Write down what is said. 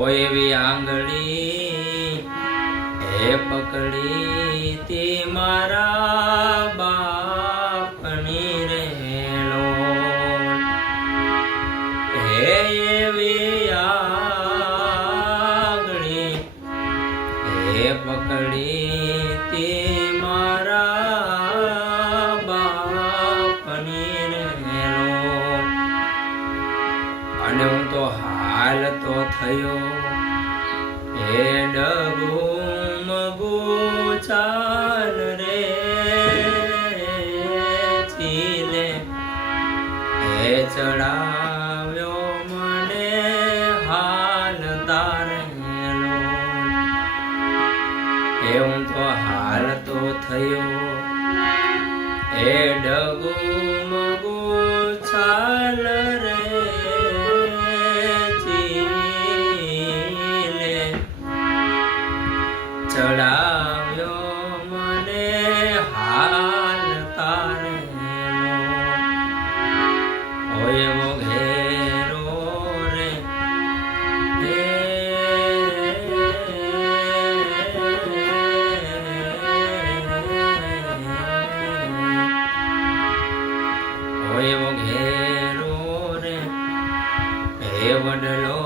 હોય એવી આંગળી હે પકડી તે મારા બાપની રેલો હે એવી આંગળી હે પકડી તે મારા બાપની રેલો અને હું તો હાલ તો થયો હે ડગુ મગુ ચાલ રે ચીલે હે ચડાવ્યો મને હાલ તારેલો હે હું તો હાલ તો થયો હે ડગુ મગુ ચાલ રે ચડાવ્યો મને હાલ તારેલો હોય એવો ઘેરો રે હોય એવો ઘેરો રે હે વડલો